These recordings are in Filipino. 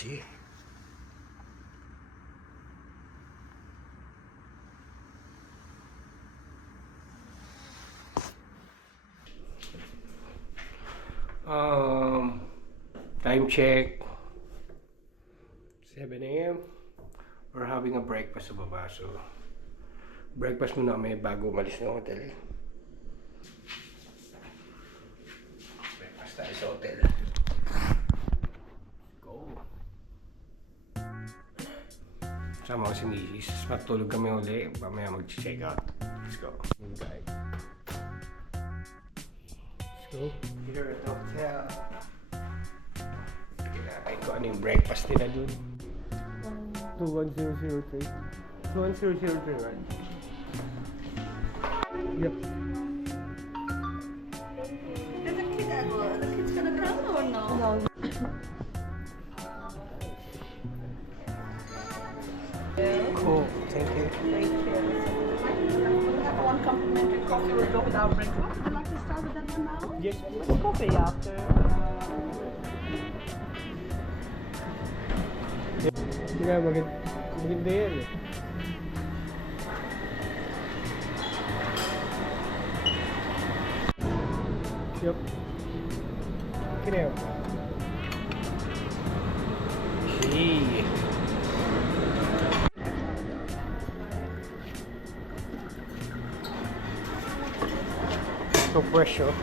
Gucci. Time check 7 a.m. We're having a breakfast sa baba, so breakfast muna kami bago umalis ng hotel. Breakfast tayo sa hotel. Go! Sama ko si Mrs. Matulog kami uli, mamaya mag-check out. Let's go. Okay. Let's go. Here at the hotel. Kinakain ko ano yung breakfast nila dun. 21003. 21003, right? Yep. Is the kid's gonna come or no? No. Cool. Thank you. Thank you. We have one complimentary coffee. We'll go with our breakfast. Would you like to start with that one now? Yes. What's coffee after? Hindi nga maganda yan eh. Yup. Kinayo. Hey. So fresh, oh.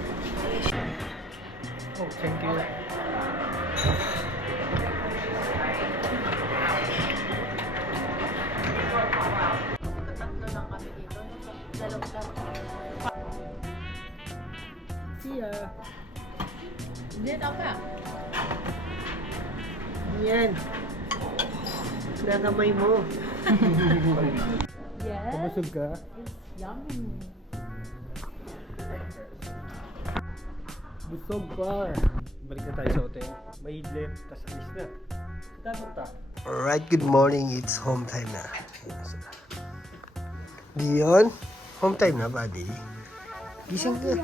Oh, thank you. Tatlo lang kami dito. See ya. Hindi, tapa. Yan. Nakamay mo. Yes. Kabusog ka? It's yummy. Busog pa. Balik na tayo sa hotel. May idlip, tas alis na. Dapat ta. Alright, good morning. It's home time na. Dion, home time na, buddy. Gising ka.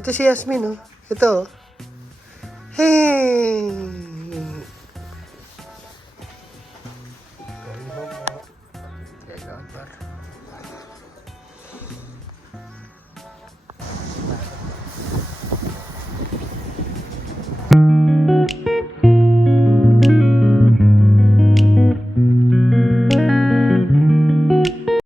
Ito si Yasmin, oh. Ito. Hey!